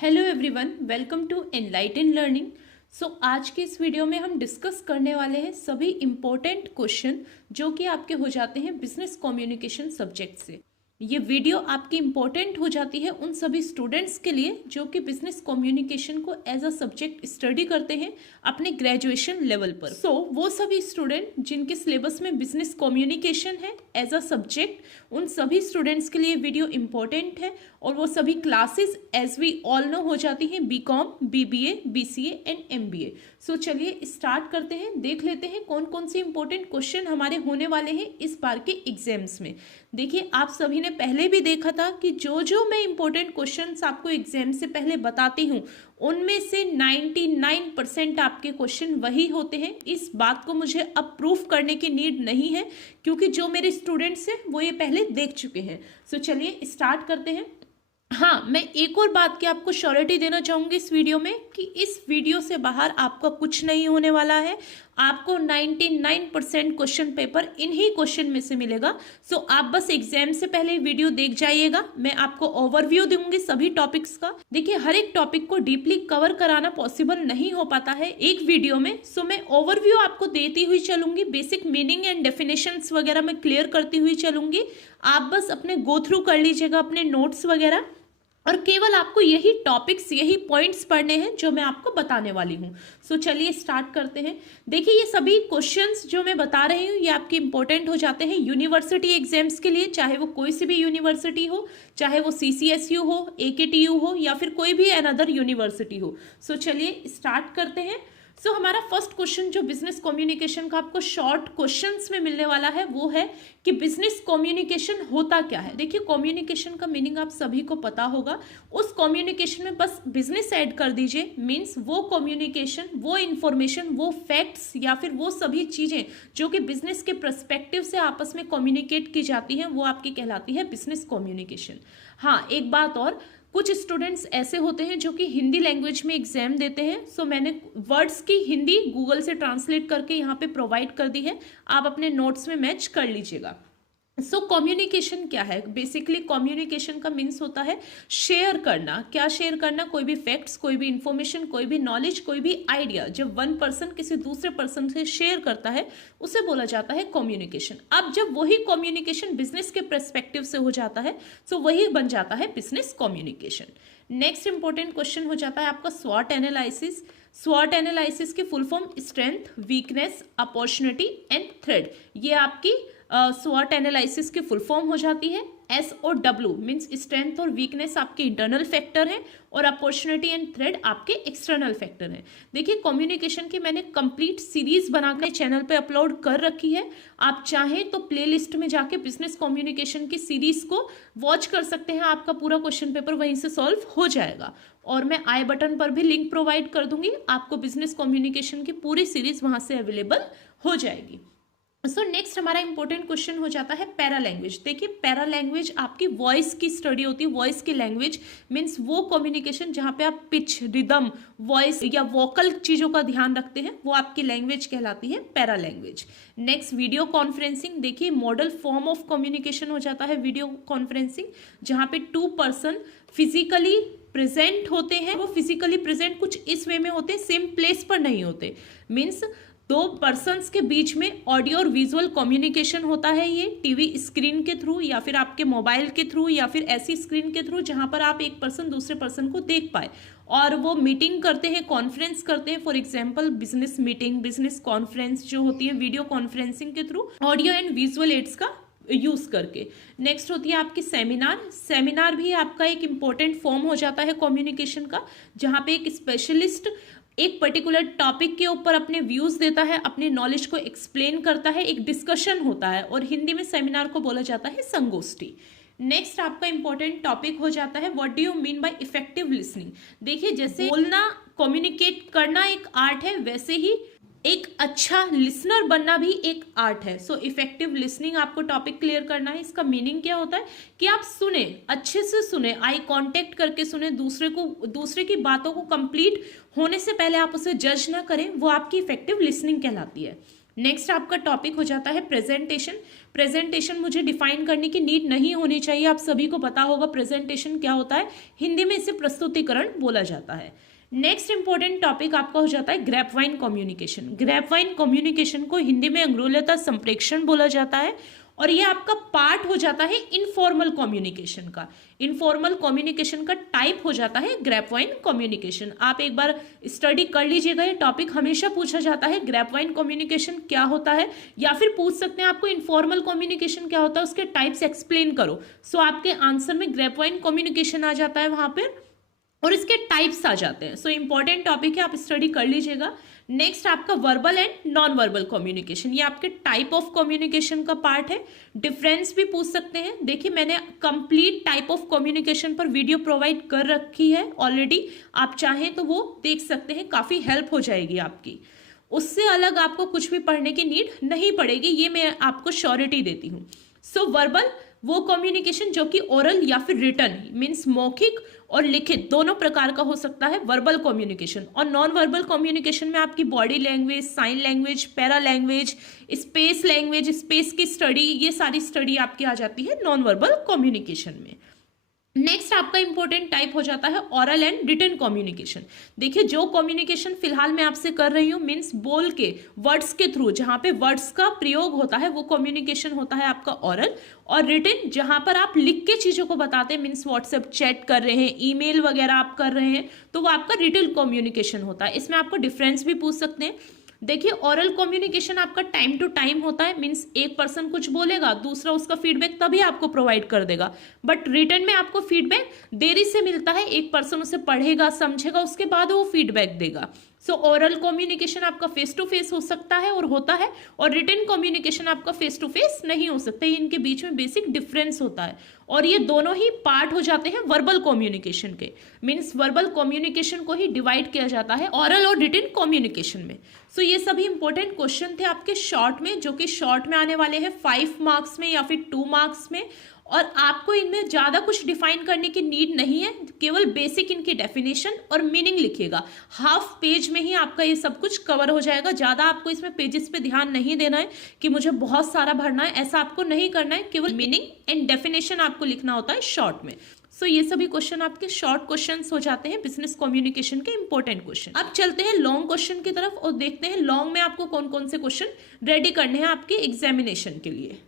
Hello everyone, welcome to Enlighten Learning. आज के इस वीडियो में हम डिस्कस करने वाले हैं सभी इम्पोर्टेंट क्वेश्चन जो कि आपके हो जाते हैं बिजनेस कम्युनिकेशन सब्जेक्ट से। ये वीडियो आपकी इम्पोर्टेंट हो जाती है उन सभी स्टूडेंट्स के लिए जो कि बिजनेस कम्युनिकेशन को एज अ सब्जेक्ट स्टडी करते हैं अपने ग्रेजुएशन लेवल पर। वो सभी स्टूडेंट जिनके सिलेबस में बिजनेस कम्युनिकेशन है एज अ सब्जेक्ट, उन सभी स्टूडेंट्स के लिए वीडियो इम्पोर्टेंट है। और वो सभी classes as we all know हो जाती हैं BCom, BBA, BCA and MBA. चलिए स्टार्ट करते हैं, देख लेते हैं कौन कौन से इंपॉर्टेंट क्वेश्चन हमारे होने वाले हैं इस बार के एग्जाम्स में। देखिए, आप सभी ने पहले भी देखा था कि जो मैं इंपॉर्टेंट क्वेश्चंस आपको एग्जाम से पहले बताती हूँ उनमें से 99% आपके क्वेश्चन वही होते हैं। इस बात को मुझे अब प्रूफ करने की नीड नहीं है क्योंकि जो मेरे स्टूडेंट्स हैं वो ये पहले देख चुके हैं। चलिए स्टार्ट करते हैं। हाँ, मैं एक और बात की आपको श्योरिटी देना चाहूंगी इस वीडियो में कि इस वीडियो से बाहर आपका कुछ नहीं होने वाला है। आपको 99% क्वेश्चन पेपर इन्हीं क्वेश्चन में से मिलेगा। आप बस एग्जाम से पहले वीडियो देख जाइएगा। मैं आपको ओवरव्यू दूंगी सभी टॉपिक्स का। देखिए, हर एक टॉपिक को डीपली कवर कराना पॉसिबल नहीं हो पाता है एक वीडियो में। मैं ओवरव्यू आपको देती हुई चलूंगी, बेसिक मीनिंग एंड डेफिनेशंस वगैरह मैं क्लियर करती हुई चलूंगी। आप बस अपने गो थ्रू कर लीजिएगा अपने नोट्स वगैरह, और केवल आपको यही टॉपिक्स, यही पॉइंट्स पढ़ने हैं जो मैं आपको बताने वाली हूँ। चलिए स्टार्ट करते हैं। देखिए, ये सभी क्वेश्चंस जो मैं बता रही हूँ ये आपके इंपॉर्टेंट हो जाते हैं यूनिवर्सिटी एग्जाम्स के लिए, चाहे वो कोई सी भी यूनिवर्सिटी हो, चाहे वो सीसीएसयू हो, एकेटीयू हो या फिर कोई भी अनदर यूनिवर्सिटी हो। चलिए स्टार्ट करते हैं। हमारा फर्स्ट क्वेश्चन जो बिजनेस कम्युनिकेशन का आपको शॉर्ट क्वेश्चंस में मिलने वाला है वो है कि बिजनेस कम्युनिकेशन होता क्या है। देखिए, कम्युनिकेशन का मीनिंग आप सभी को पता होगा। उस कम्युनिकेशन में बस बिजनेस ऐड कर दीजिए। मीन्स वो कम्युनिकेशन, वो इंफॉर्मेशन, वो फैक्ट्स या फिर वो सभी चीजें जो कि बिजनेस के पर्सपेक्टिव से आपस में कम्युनिकेट की जाती हैं वो आपकी कहलाती है बिजनेस कम्युनिकेशन। हाँ, एक बात और, कुछ स्टूडेंट्स ऐसे होते हैं जो कि हिंदी लैंग्वेज में एग्जाम देते हैं। मैंने वर्ड्स की हिंदी गूगल से ट्रांसलेट करके यहाँ पे प्रोवाइड कर दी है, आप अपने नोट्स में मैच कर लीजिएगा। कम्युनिकेशन क्या है? बेसिकली कम्युनिकेशन का मीन्स होता है शेयर करना। क्या शेयर करना? कोई भी फैक्ट्स, कोई भी इंफॉर्मेशन, कोई भी नॉलेज, कोई भी आइडिया जब वन पर्सन किसी दूसरे पर्सन से शेयर करता है उसे बोला जाता है कम्युनिकेशन। अब जब वही कम्युनिकेशन बिजनेस के पर्सपेक्टिव से हो जाता है वही बन जाता है business communication. Next important question हो जाता है आपका स्वॉट एनालिसिस। स्वॉट एनालिसिस की full form strength, weakness, opportunity and thread. ये आपकी स्वॉट एनालिसिस की फुल फॉर्म हो जाती है। एस और डब्ल्यू मीन्स स्ट्रेंथ और वीकनेस आपके इंटरनल फैक्टर हैं और अपॉर्चुनिटी एंड थ्रेड आपके एक्सटर्नल फैक्टर हैं। देखिए, कम्युनिकेशन की मैंने कंप्लीट सीरीज बनाकर चैनल पे अपलोड कर रखी है। आप चाहें तो प्लेलिस्ट में जाके बिजनेस कम्युनिकेशन की सीरीज को वॉच कर सकते हैं। आपका पूरा क्वेश्चन पेपर वहीं से सॉल्व हो जाएगा और मैं आई बटन पर भी लिंक प्रोवाइड कर दूंगी। आपको बिजनेस कम्युनिकेशन की पूरी सीरीज वहां से अवेलेबल हो जाएगी। नेक्स्ट हमारा इंपॉर्टेंट क्वेश्चन हो जाता है पैरा लैंग्वेज। देखिए, पैरा लैंग्वेज आपकी वॉइस की स्टडी होती है। वॉइस की लैंग्वेज मीन्स वो कम्युनिकेशन जहां पे आप पिच, रिदम, वॉइस या वोकल चीजों का ध्यान रखते हैं, वो आपकी लैंग्वेज कहलाती है para language. Next video conferencing. देखिए, मॉडल फॉर्म ऑफ कम्युनिकेशन हो जाता है वीडियो कॉन्फ्रेंसिंग, जहां पे 2 पर्सन फिजिकली प्रेजेंट होते हैं। वो फिजिकली प्रेजेंट कुछ इस वे में होते हैं, सेम प्लेस पर नहीं होते। मीन्स 2 पर्सन्स के बीच में ऑडियो और विजुअल कम्युनिकेशन होता है। ये टीवी स्क्रीन के थ्रू या फिर आपके मोबाइल के थ्रू या फिर ऐसी स्क्रीन के थ्रू जहां पर आप एक पर्सन दूसरे पर्सन को देख पाए, और वो मीटिंग करते हैं, कॉन्फ्रेंस करते हैं। For example business meeting, business conference जो होती है वीडियो कॉन्फ्रेंसिंग के through audio and visual aids का यूज करके। नेक्स्ट होती है आपकी सेमिनार। सेमिनार भी आपका एक इंपॉर्टेंट फॉर्म हो जाता है कम्युनिकेशन का, जहां पे एक स्पेशलिस्ट एक पर्टिकुलर टॉपिक के ऊपर अपने व्यूज देता है, अपने नॉलेज को एक्सप्लेन करता है, एक डिस्कशन होता है, और हिंदी में सेमिनार को बोला जाता है संगोष्ठी। नेक्स्ट आपका इंपॉर्टेंट टॉपिक हो जाता है what do you mean by effective listening. देखिए, जैसे बोलना, कम्युनिकेट करना एक आर्ट है, वैसे ही एक अच्छा लिसनर बनना भी एक आर्ट है। इफेक्टिव लिसनिंग आपको टॉपिक क्लियर करना है। इसका मीनिंग क्या होता है कि आप सुने, अच्छे से सुने, आई कांटेक्ट करके सुने, दूसरे की बातों को कंप्लीट होने से पहले आप उसे जज ना करें, वो आपकी इफेक्टिव लिसनिंग कहलाती है। नेक्स्ट आपका टॉपिक हो जाता है प्रेजेंटेशन। प्रेजेंटेशन मुझे डिफाइन करने की नीड नहीं होनी चाहिए, आप सभी को पता होगा प्रेजेंटेशन क्या होता है। हिंदी में इसे प्रस्तुतिकरण बोला जाता है। नेक्स्ट इंपॉर्टेंट टॉपिक आपका हो जाता है ग्रैपवाइन कम्युनिकेशन। ग्रैपवाइन कम्युनिकेशन को हिंदी में अंगुलियता संप्रेषण बोला जाता है और ये आपका पार्ट हो जाता है इनफॉर्मल कम्युनिकेशन का। इनफॉर्मल कम्युनिकेशन का टाइप हो जाता है ग्रैपवाइन कम्युनिकेशन। आप एक बार स्टडी कर लीजिएगा, ये टॉपिक हमेशा पूछा जाता है, ग्रैपवाइन कम्युनिकेशन क्या होता है, या फिर पूछ सकते हैं आपको इनफॉर्मल कम्युनिकेशन क्या होता है, उसके टाइप्स एक्सप्लेन करो। सो आपके आंसर में ग्रैपवाइन कम्युनिकेशन आ जाता है वहां पर और इसके टाइप्स आ जाते हैं। सो इंपॉर्टेंट टॉपिक है, आप स्टडी कर लीजिएगा। नेक्स्ट आपका verbal and non verbal communication, ये आपके टाइप ऑफ कम्युनिकेशन का पार्ट है। डिफरेंस भी पूछ सकते हैं। देखिए मैंने कंप्लीट टाइप ऑफ कम्युनिकेशन पर वीडियो प्रोवाइड कर रखी है ऑलरेडी, आप चाहें तो वो देख सकते हैं, काफी हेल्प हो जाएगी आपकी। उससे अलग आपको कुछ भी पढ़ने की नीड नहीं पड़ेगी, ये मैं आपको श्योरिटी देती हूँ। सो वर्बल वो कम्युनिकेशन जो कि ओरल या फिर रिटन मीन्स मौखिक और लिखित दोनों प्रकार का हो सकता है, वर्बल कम्युनिकेशन। और नॉन वर्बल कम्युनिकेशन में आपकी body language, sign language, para language, language, space की स्टडी, ये सारी स्टडी आपकी आ जाती है नॉन वर्बल कम्युनिकेशन में। नेक्स्ट आपका इंपॉर्टेंट टाइप हो जाता है ऑरल एंड रिटन कम्युनिकेशन। देखिए जो कम्युनिकेशन फिलहाल मैं आपसे कर रही हूँ मीन्स बोल के, वर्ड्स के थ्रू, जहां पे वर्ड्स का प्रयोग होता है वो कम्युनिकेशन होता है आपका ऑरल। और रिटन जहां पर आप लिख के चीजों को बताते हैं, मीन्स व्हाट्सएप चैट कर रहे हैं, ईमेल वगैरह आप कर रहे हैं, तो वो आपका रिटन कम्युनिकेशन होता है। इसमें आपको डिफरेंस भी पूछ सकते हैं। देखिए ओरल कम्युनिकेशन आपका टाइम टू टाइम होता है, मीन्स एक पर्सन कुछ बोलेगा, दूसरा उसका फीडबैक तभी आपको प्रोवाइड कर देगा। बट रिटन में आपको फीडबैक देरी से मिलता है, एक पर्सन उसे पढ़ेगा, समझेगा, उसके बाद वो फीडबैक देगा। सो ओरल कम्युनिकेशन आपका फेस टू फेस हो सकता है और होता है, और रिटन कम्युनिकेशन आपका फेस टू फेस नहीं हो सकता, इनके बीच में बेसिक डिफरेंस होता है। और ये दोनों ही पार्ट हो जाते हैं वर्बल कम्युनिकेशन के, मीन्स वर्बल कम्युनिकेशन को ही डिवाइड किया जाता है ऑरल और रिटन कम्युनिकेशन में। सो ये सभी इंपॉर्टेंट क्वेश्चन थे आपके शॉर्ट में, जो कि शॉर्ट में आने वाले हैं 5 मार्क्स में या फिर 2 मार्क्स में। और आपको इनमें ज्यादा कुछ डिफाइन करने की नीड नहीं है, केवल बेसिक इनकी डेफिनेशन और मीनिंग लिखिएगा। हाफ पेज में ही आपका ये सब कुछ कवर हो जाएगा। ज्यादा आपको इसमें पेजेस पे ध्यान नहीं देना है कि मुझे बहुत सारा भरना है, ऐसा आपको नहीं करना है, केवल मीनिंग एंड डेफिनेशन आपको लिखना होता है शॉर्ट में। सो ये सभी क्वेश्चन आपके शॉर्ट क्वेश्चंस हो जाते हैं बिजनेस कम्युनिकेशन के इंपॉर्टेंट क्वेश्चन। अब चलते हैं लॉन्ग क्वेश्चन की तरफ और देखते हैं लॉन्ग में आपको कौन कौन से क्वेश्चन रेडी करने हैं आपके एग्जामिनेशन के लिए।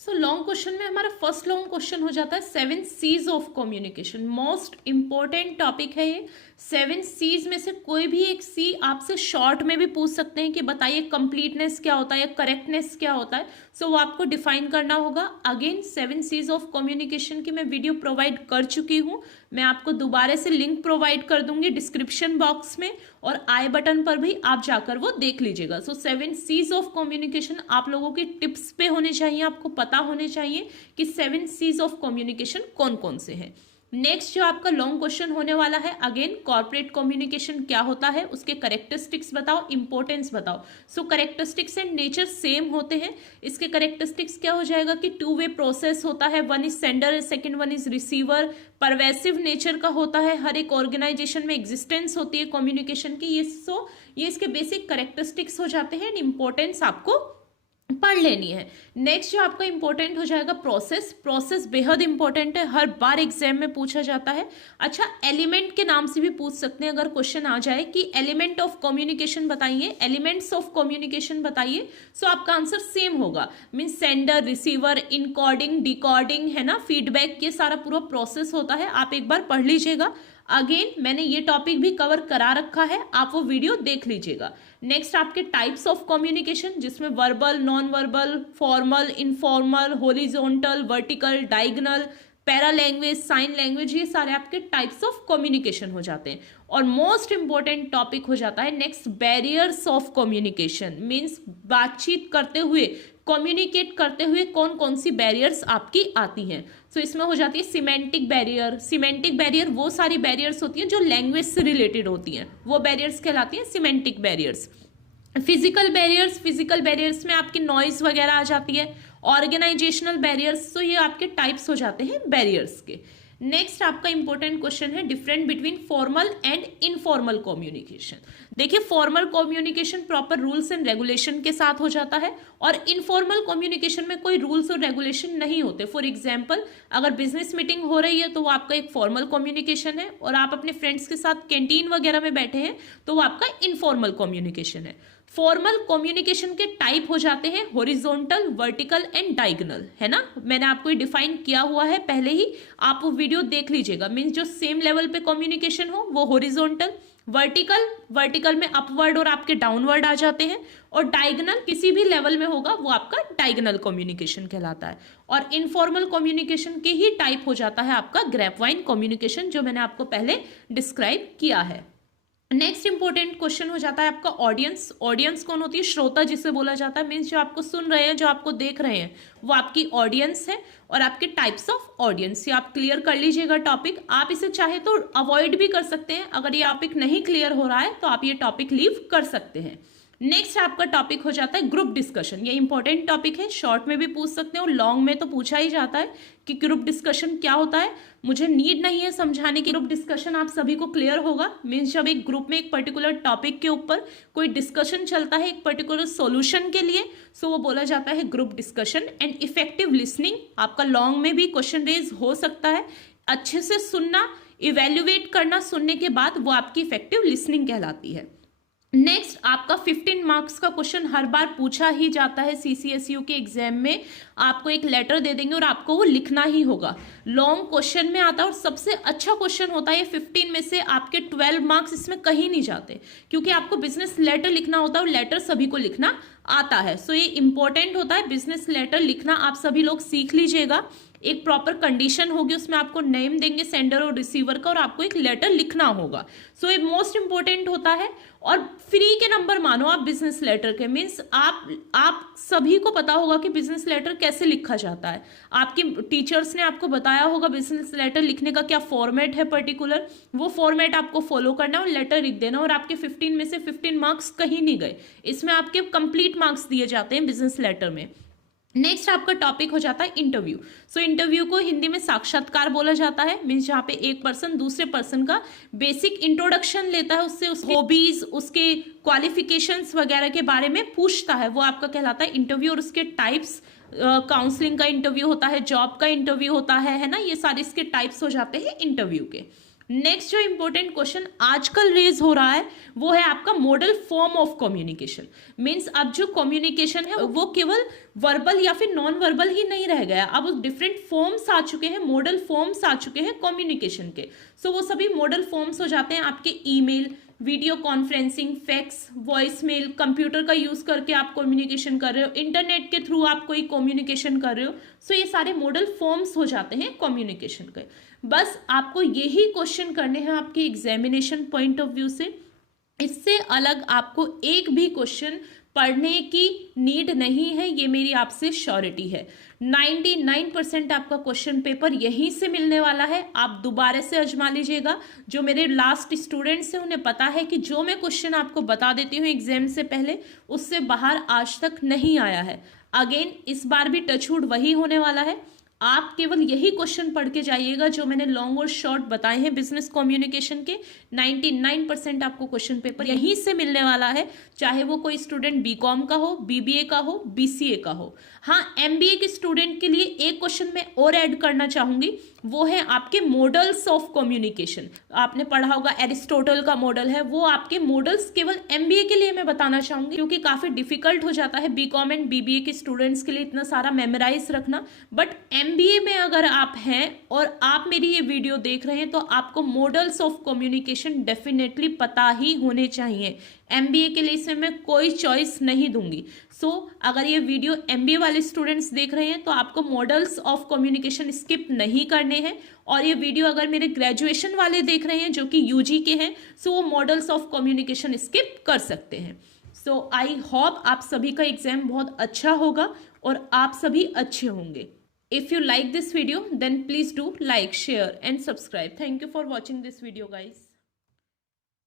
सो लॉन्ग क्वेश्चन में हमारा फर्स्ट लॉन्ग क्वेश्चन हो जाता है 7 C's of communication. Most important topic है ये। 7 C's में से कोई भी एक सी आपसे शॉर्ट में भी पूछ सकते हैं कि बताइए कंप्लीटनेस क्या होता है या करेक्टनेस क्या होता है। सो वो आपको डिफाइन करना होगा। अगेन 7 C's ऑफ कम्युनिकेशन की मैं वीडियो प्रोवाइड कर चुकी हूँ, मैं आपको दोबारा से लिंक प्रोवाइड कर दूंगी डिस्क्रिप्शन बॉक्स में और आई बटन पर भी आप जाकर वो देख लीजिएगा। सो 7 C's ऑफ कम्युनिकेशन आप लोगों की टिप्स पे होने चाहिए, आपको पता होने चाहिए कि 7 C's ऑफ कम्युनिकेशन कौन कौन से हैं। नेक्स्ट जो आपका लॉन्ग क्वेश्चन होने वाला है, अगेन कॉर्पोरेट कम्युनिकेशन क्या होता है, उसके करेक्टरिस्टिक्स बताओ, इंपॉर्टेंस बताओ। सो करेक्टरिस्टिक्स एंड नेचर सेम होते हैं। इसके करेक्टरिस्टिक्स क्या हो जाएगा कि 2 वे प्रोसेस होता है, 1 is sender, second 1 is receiver, pervasive nature का होता है, हर एक ऑर्गेनाइजेशन में एग्जिस्टेंस होती है कम्युनिकेशन की। ये इसके बेसिक करेक्टरिस्टिक्स हो जाते हैं एंड इंपॉर्टेंस आपको पढ़ लेनी है। नेक्स्ट जो आपका इंपॉर्टेंट हो जाएगा प्रोसेस बेहद इंपॉर्टेंट है, हर बार एग्जाम में पूछा जाता है। अच्छा एलिमेंट के नाम से भी पूछ सकते हैं, अगर क्वेश्चन आ जाए कि एलिमेंट ऑफ कम्युनिकेशन बताइए, एलिमेंट्स ऑफ कम्युनिकेशन बताइए, सो आपका आंसर सेम होगा। Means sender, receiver, encoding, decoding है ना, फीडबैक, ये सारा पूरा प्रोसेस होता है। आप एक बार पढ़ लीजिएगा। अगेन मैंने ये टॉपिक भी कवर करा रखा है, आप वो वीडियो देख लीजिएगा। नेक्स्ट आपके टाइप्स ऑफ कम्युनिकेशन, जिसमें verbal, non verbal, formal, informal, horizontal, vertical, diagonal, para language, sign language, ये सारे आपके टाइप्स ऑफ कम्युनिकेशन हो जाते हैं। और मोस्ट इंपॉर्टेंट टॉपिक हो जाता है next barriers of communication. Means बातचीत करते हुए, कम्युनिकेट करते हुए कौन कौन सी बैरियर्स आपकी आती हैं। सो इसमें हो जाती है सिमेंटिक बैरियर। सिमेंटिक बैरियर वो सारी बैरियर्स होती हैं जो लैंग्वेज से रिलेटेड होती हैं, वो बैरियर्स कहलाती हैं सिमेंटिक बैरियर्स। फिजिकल बैरियर्स में आपकी नॉइज वगैरह आ जाती है। ऑर्गेनाइजेशनल बैरियर्स, तो ये आपके टाइप्स हो जाते हैं बैरियर्स के। नेक्स्ट आपका इंपॉर्टेंट क्वेश्चन है different between formal and informal communication. देखिए, formal communication proper rules and regulation के साथ हो जाता है और इनफॉर्मल कम्युनिकेशन में कोई रूल्स और रेगुलेशन नहीं होते। फॉर एग्जांपल, अगर बिजनेस मीटिंग हो रही है तो वो आपका एक फॉर्मल कम्युनिकेशन है, और आप अपने फ्रेंड्स के साथ कैंटीन वगैरह में बैठे हैं तो वो आपका इनफॉर्मल कम्युनिकेशन है। फॉर्मल कम्युनिकेशन के टाइप हो जाते हैं हॉरिजॉन्टल, वर्टिकल एंड डायगोनल, है ना। मैंने आपको डिफाइन किया हुआ है पहले ही, आप वो वीडियो देख लीजिएगा। मीन्स जो सेम लेवल पे कम्युनिकेशन हो वो हॉरिजॉन्टल, वर्टिकल में अपवर्ड और आपके डाउनवर्ड आ जाते हैं, और डायगोनल किसी भी लेवल में होगा वो आपका डायगोनल कम्युनिकेशन कहलाता है। और इनफॉर्मल कम्युनिकेशन के ही टाइप हो जाता है आपका ग्रेपवाइन कम्युनिकेशन, जो मैंने आपको पहले डिस्क्राइब किया है। नेक्स्ट इंपॉर्टेंट क्वेश्चन हो जाता है आपका ऑडियंस। ऑडियंस कौन होती है? श्रोता जिसे बोला जाता है। मीन्स जो आपको सुन रहे हैं, जो आपको देख रहे हैं, वो आपकी ऑडियंस है। और आपके टाइप्स ऑफ ऑडियंस, ये आप क्लियर कर लीजिएगा टॉपिक। आप इसे चाहे तो अवॉइड भी कर सकते हैं, अगर ये टॉपिक नहीं क्लियर हो रहा है तो आप ये टॉपिक लीव कर सकते हैं। नेक्स्ट आपका टॉपिक हो जाता है ग्रुप डिस्कशन। ये इंपॉर्टेंट टॉपिक है, शॉर्ट में भी पूछ सकते हैं और लॉन्ग में तो पूछा ही जाता है कि ग्रुप डिस्कशन क्या होता है। मुझे नीड नहीं है समझाने की, ग्रुप डिस्कशन आप सभी को क्लियर होगा। मीन्स जब एक ग्रुप में एक पर्टिकुलर टॉपिक के ऊपर कोई डिस्कशन चलता है एक पर्टिकुलर सॉल्यूशन के लिए, सो वो बोला जाता है group discussion. And effective listening, आपका लॉन्ग में भी क्वेश्चन रेज हो सकता है। अच्छे से सुनना, इवेल्युएट करना सुनने के बाद, वो आपकी इफेक्टिव लिसनिंग कहलाती है। नेक्स्ट आपका 15 मार्क्स का क्वेश्चन हर बार पूछा ही जाता है CCSU के एग्जाम में। आपको एक लेटर दे देंगे और आपको वो लिखना ही होगा। लॉन्ग क्वेश्चन में आता है और सबसे अच्छा क्वेश्चन होता है। 15 में से आपके 12 मार्क्स इसमें कहीं नहीं जाते, क्योंकि आपको बिजनेस लेटर लिखना होता है और लेटर सभी को लिखना आता है। सो ये इंपॉर्टेंट होता है, बिजनेस लेटर लिखना आप सभी लोग सीख लीजिएगा। एक प्रॉपर कंडीशन होगी, उसमें आपको नेम देंगे सेंडर और रिसीवर का, और आपको एक लेटर लिखना होगा। सो ये मोस्ट इंपॉर्टेंट होता है। और फ्री के नंबर मानो आप बिजनेस लेटर के। मीन्स आप सभी को पता होगा कि बिजनेस लेटर कैसे लिखा जाता है। आपके टीचर्स ने आपको बताया होगा बिजनेस लेटर लिखने का क्या फॉर्मेट है पर्टिकुलर, वो फॉर्मेट आपको फॉलो करना और लेटर लिख देना, और आपके 15 में से 15 मार्क्स कहीं नहीं गए। इसमें आपके कंप्लीट मार्क्स दिए जाते हैं बिजनेस लेटर में। नेक्स्ट आपका टॉपिक हो जाता है इंटरव्यू। सो इंटरव्यू को हिंदी में साक्षात्कार बोला जाता है। मीन्स जहाँ पे एक पर्सन दूसरे पर्सन का बेसिक इंट्रोडक्शन लेता है, उससे उसके हॉबीज, उसके क्वालिफिकेशंस वगैरह के बारे में पूछता है, वो आपका कहलाता है इंटरव्यू। और उसके टाइप्स, काउंसलिंग का इंटरव्यू होता है, जॉब का इंटरव्यू होता है ना। ये सारे इसके टाइप्स हो जाते हैं इंटरव्यू के। नेक्स्ट जो इंपॉर्टेंट क्वेश्चन आजकल रेज हो रहा है वो है आपका model form of communication. Means अब जो कम्युनिकेशन है वो केवल वर्बल या फिर नॉन वर्बल ही नहीं रह गया, अब डिफरेंट फॉर्म्स आ चुके हैं, मॉडल फॉर्म्स आ चुके हैं कम्युनिकेशन के। सो वो सभी मॉडल फॉर्म्स हो जाते हैं आपके email, video conferencing, fax, voice mail, computer का यूज करके आप कम्युनिकेशन कर रहे हो, इंटरनेट के थ्रू आप कोई कम्युनिकेशन कर रहे हो। सो ये सारे मॉडल फॉर्म्स हो जाते हैं कम्युनिकेशन के। बस आपको यही क्वेश्चन करने हैं आपके एग्जामिनेशन पॉइंट ऑफ व्यू से। इससे अलग आपको एक भी क्वेश्चन पढ़ने की नीड नहीं है, ये मेरी आपसे श्योरिटी है। 99% आपका क्वेश्चन पेपर यहीं से मिलने वाला है। आप दोबारा से आजमा लीजिएगा। जो मेरे लास्ट स्टूडेंट्स हैं उन्हें पता है कि जो मैं क्वेश्चन आपको बता देती हूँ एग्जाम से पहले, उससे बाहर आज तक नहीं आया है। अगेन इस बार भी टचवुड वही होने वाला है। आप केवल यही क्वेश्चन पढ़ के जाइएगा जो मैंने लॉन्ग और शॉर्ट बताए हैं बिजनेस कम्युनिकेशन के। 99% आपको क्वेश्चन पेपर यहीं से मिलने वाला है, चाहे वो कोई स्टूडेंट बीकॉम का हो, बीबीए का हो, बीसीए का हो। हाँ, एमबीए के स्टूडेंट के लिए एक क्वेश्चन मैं और ऐड करना चाहूंगी, वो है आपके मॉडल्स ऑफ कम्युनिकेशन। आपने पढ़ा होगा एरिस्टोटल का मॉडल है, वो आपके मॉडल्स केवल एमबीए के लिए मैं बताना चाहूंगी, क्योंकि काफी डिफिकल्ट हो जाता है बीकॉम एंड बीबीए के स्टूडेंट्स के लिए इतना सारा मेमोराइज रखना। बट एमबीए में अगर आप हैं और आप मेरी ये वीडियो देख रहे हैं तो आपको मॉडल्स ऑफ कम्युनिकेशन डेफिनेटली पता ही होने चाहिए। एमबीए के लिए इसमें मैं कोई चॉइस नहीं दूंगी। सो अगर ये वीडियो एमबीए वाले स्टूडेंट्स देख रहे हैं तो आपको मॉडल्स ऑफ कम्युनिकेशन स्किप नहीं करने हैं। और ये वीडियो अगर मेरे ग्रेजुएशन वाले देख रहे हैं जो कि यूजी के हैं, सो वो मॉडल्स ऑफ कम्युनिकेशन स्किप कर सकते हैं। सो आई होप आप सभी का एग्जाम बहुत अच्छा होगा और आप सभी अच्छे होंगे। If you like this video, then please do like, share and subscribe. Thank you for watching this video, guys.